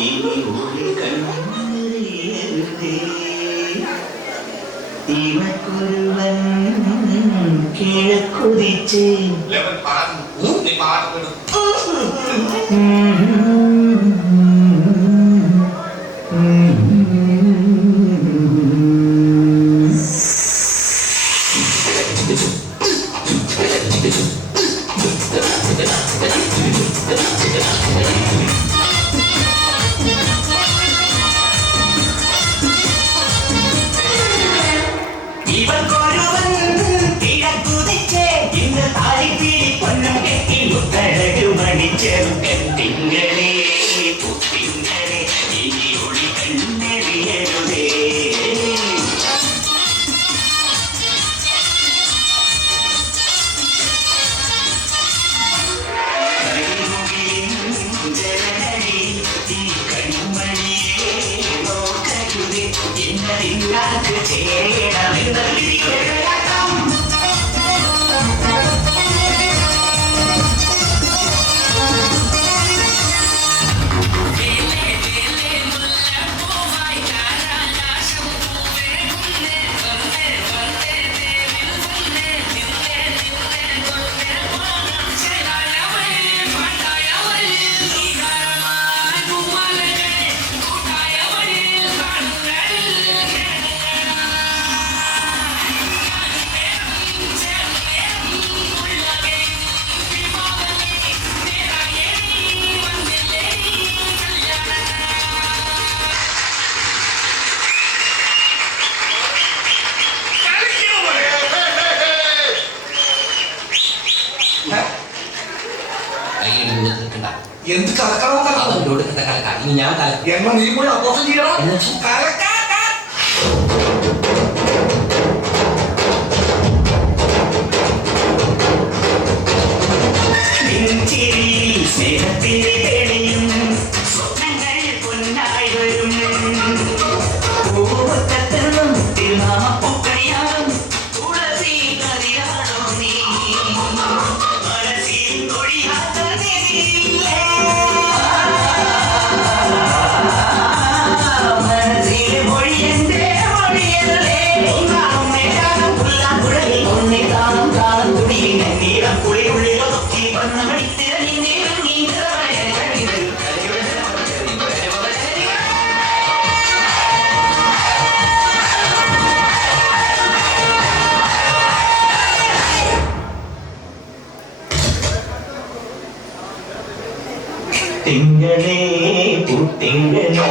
ഇനി ഒരു കണ്ണെറിയരുതേ ഇവക്കൊരുവൻ കിഴക്കുതിച്ച് തിങ്കളേ പുത്തിങ്കളേ ഇനി ഒളി കണ്ണെറിയരുതേ ജനനടി ഈ കൺമണിയെ നോക്കരുതേ ഇന്നറിയാക്ക് ചേരണമെന്നറിയാം എന്ത് കലക്കണോ ഞാൻ എന്നാ നീ പോയി അപ്പോസം ചെയ്യണം സ്നേഹത്തിന്റെ തെളിയും സ്വപ്നങ്ങൾ പൊന്നായി വരും പൂവത്തത്തും തിരുനാമപ്പൂക്കണിയാകും തുളസി കതിരാണോ നീ മനസ്സിൽ ഒഴിയാത്ത മനസ്സിലെ മൊഴിയന്റെ മൊഴിയല്ലേ ഒന്നാം നേരം പുല്ലാങ്കുഴലിൽ ഒന്നേ താളം താളം തുണിയിൽ നീളം കുളിയുള്ളിൽ ഒതുക്കി വന്ന മണിത്തിര തിങ്കളേ പുത്തിങ്കളേ